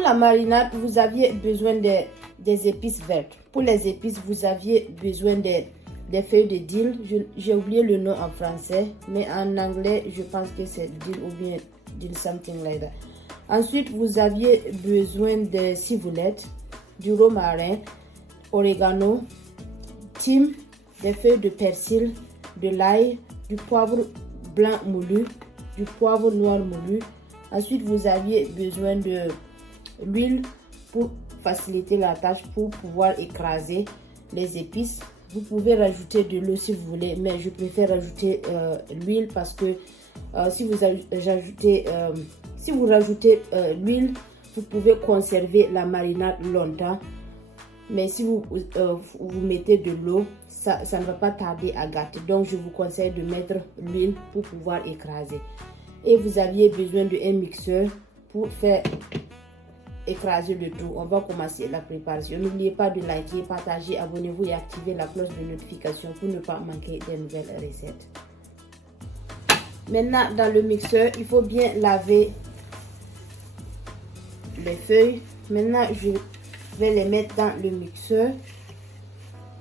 Pour la marinade, vous aviez besoin des épices vertes. Pour les épices, vous aviez besoin des feuilles de dill. J'ai oublié le nom en français, mais en anglais, je pense que c'est dill ou bien dill something like that. Ensuite, vous aviez besoin de ciboulette, du romarin, oregano, thym, des feuilles de persil, de l'ail, du poivre blanc moulu, du poivre noir moulu. Ensuite, vous aviez besoin de l'huile pour faciliter la tâche, pour pouvoir écraser les épices. Vous pouvez rajouter de l'eau si vous voulez, mais je préfère rajouter l'huile parce que si vous rajoutez l'huile, vous pouvez conserver la marinade longtemps. Mais si vous mettez de l'eau, ça ne va pas tarder à gâter. Donc, je vous conseille de mettre l'huile pour pouvoir écraser. Et vous aviez besoin d'un mixeur pour faire écraser le tout. On va commencer la préparation. N'oubliez pas de liker, partager, abonnez-vous et activer la cloche de notification pour ne pas manquer des nouvelles recettes. Maintenant, dans le mixeur, il faut bien laver les feuilles. Maintenant, je vais les mettre dans le mixeur.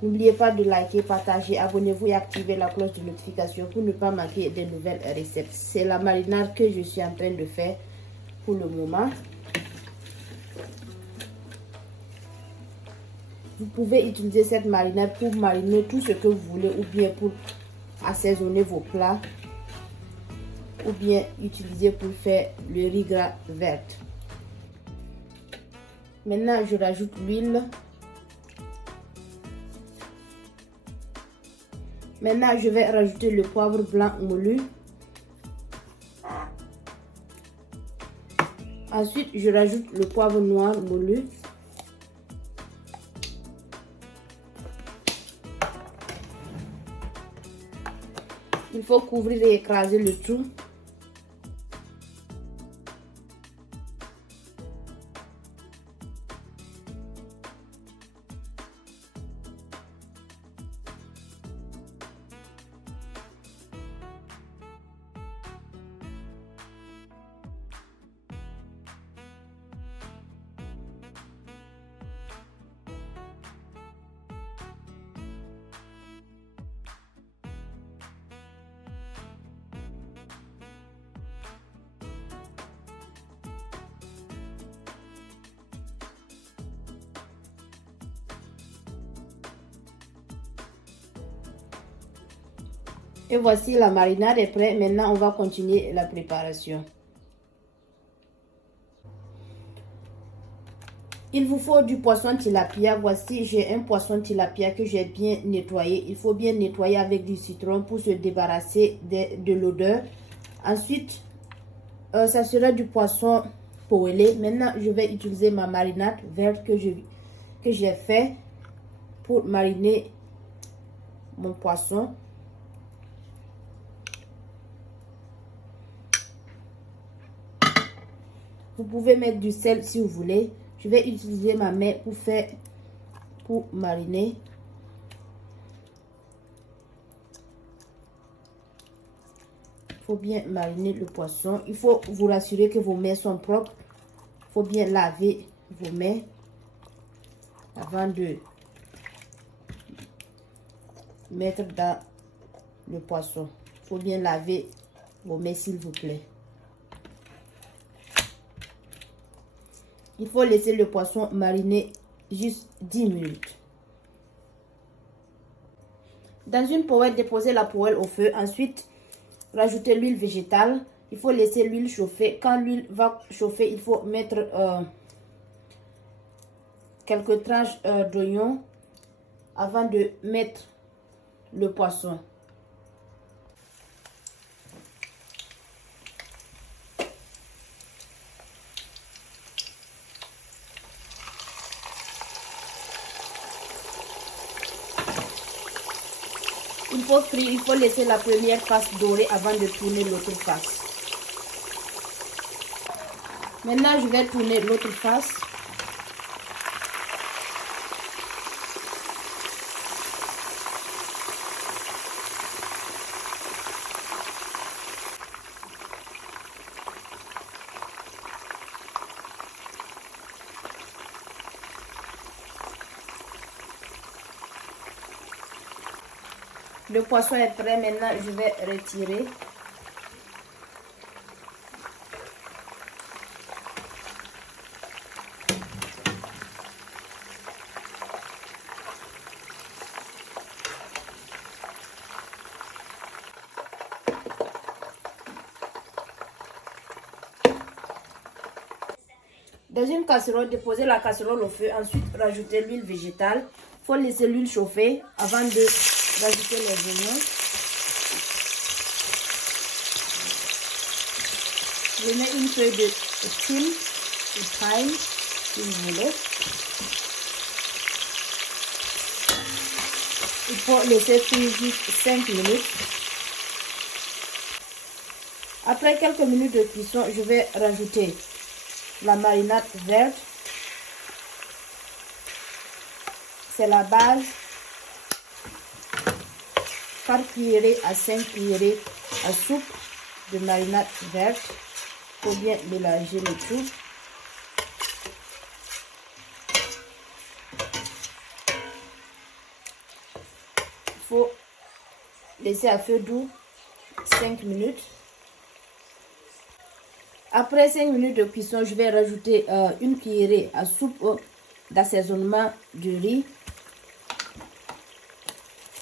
N'oubliez pas de liker, partager, abonnez-vous et activer la cloche de notification pour ne pas manquer de nouvelles recettes. C'est la marinade que je suis en train de faire pour le moment. Vous pouvez utiliser cette marinade pour mariner tout ce que vous voulez ou bien pour assaisonner vos plats ou bien utiliser pour faire le riz gras vert. Maintenant, je rajoute l'huile. Maintenant, je vais rajouter le poivre blanc moulu. Ensuite, je rajoute le poivre noir moulu. Il faut couvrir et écraser le tout. Et voici, la marinade est prête. Maintenant, on va continuer la préparation. Il vous faut du poisson tilapia. Voici, j'ai un poisson tilapia que j'ai bien nettoyé. Il faut bien nettoyer avec du citron pour se débarrasser de l'odeur. Ensuite, ça sera du poisson poêlé. Maintenant, je vais utiliser ma marinade verte que j'ai fait pour mariner mon poisson. Vous pouvez mettre du sel si vous voulez. Je vais utiliser ma main pour mariner. Il faut bien mariner le poisson. Il faut vous rassurer que vos mains sont propres. Il faut bien laver vos mains avant de mettre dans le poisson. Il faut bien laver vos mains s'il vous plaît. Il faut laisser le poisson mariner juste 10 minutes. Dans une poêle, déposez la poêle au feu. Ensuite, rajoutez l'huile végétale. Il faut laisser l'huile chauffer. Quand l'huile va chauffer, il faut mettre quelques tranches d'oignon avant de mettre le poisson. Il faut laisser la première face dorée avant de tourner l'autre face. Maintenant, je vais tourner l'autre face. Le poisson est prêt. Maintenant, je vais retirer. Dans une casserole, déposez la casserole au feu. Ensuite, rajoutez l'huile végétale. Il faut laisser l'huile chauffer avant de rajouter les oignons. Je mets une feuille de thym, de thyme, si vous voulez. Il faut laisser cuire juste 5 minutes. Après quelques minutes de cuisson, je vais rajouter la marinade verte. C'est la base. 4 cuillerées à 5 cuillerées à soupe de marinade verte. Il faut bien mélanger le tout. Il faut laisser à feu doux 5 minutes. Après 5 minutes de cuisson, je vais rajouter une cuillerée à soupe d'assaisonnement de riz.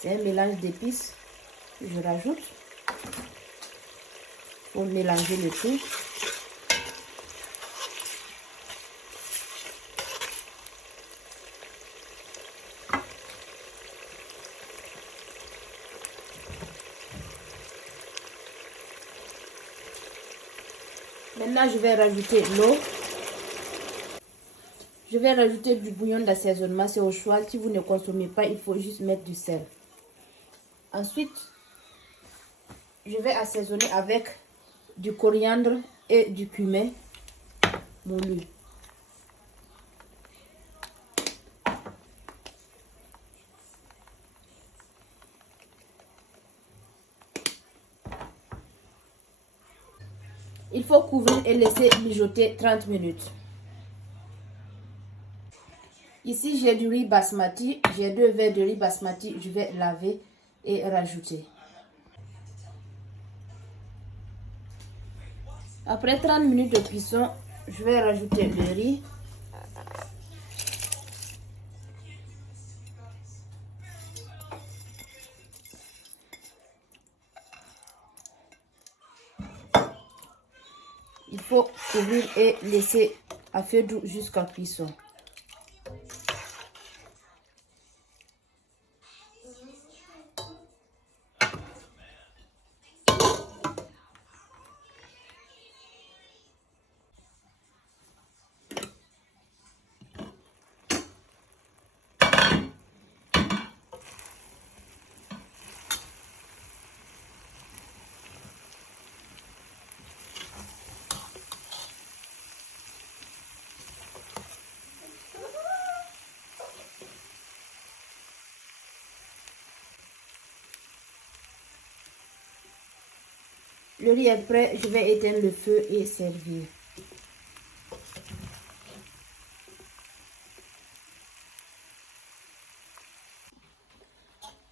C'est un mélange d'épices que je rajoute pour mélanger le tout. Maintenant, je vais rajouter l'eau. Je vais rajouter du bouillon d'assaisonnement, c'est au choix. Si vous ne consommez pas, il faut juste mettre du sel. Ensuite, je vais assaisonner avec du coriandre et du cumin moulu. Il faut couvrir et laisser mijoter 30 minutes. Ici, j'ai du riz basmati. J'ai 2 verres de riz basmati. Je vais laver et rajouter. Après 30 minutes de cuisson, je vais rajouter le riz. Il faut couvrir et laisser à feu doux jusqu'à cuisson. Le riz est prêt, je vais éteindre le feu et servir.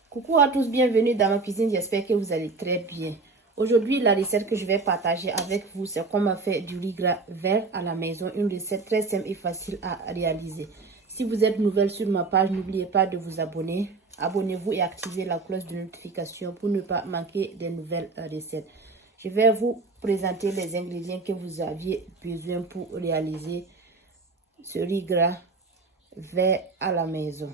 Coucou à tous, bienvenue dans ma cuisine, j'espère que vous allez très bien. Aujourd'hui, la recette que je vais partager avec vous, c'est comment faire du riz gras vert à la maison. Une recette très simple et facile à réaliser. Si vous êtes nouvelle sur ma page, n'oubliez pas de vous abonner. Abonnez-vous et activez la cloche de notification pour ne pas manquer des nouvelles recettes. Je vais vous présenter les ingrédients que vous aviez besoin pour réaliser ce riz gras vert à la maison.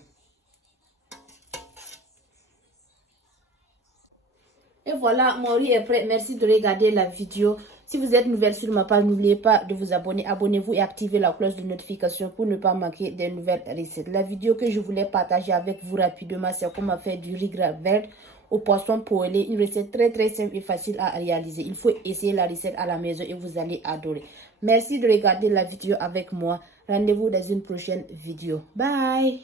Et voilà, mon riz est prêt. Merci de regarder la vidéo. Si vous êtes nouvelle sur ma page, n'oubliez pas de vous abonner. Abonnez-vous et activez la cloche de notification pour ne pas manquer des nouvelles recettes. La vidéo que je voulais partager avec vous rapidement, c'est comment faire du riz gras vert au poisson poêlé. Une recette très simple et facile à réaliser. Il faut essayer la recette à la maison et vous allez adorer. Merci de regarder la vidéo avec moi. Rendez-vous dans une prochaine vidéo. Bye!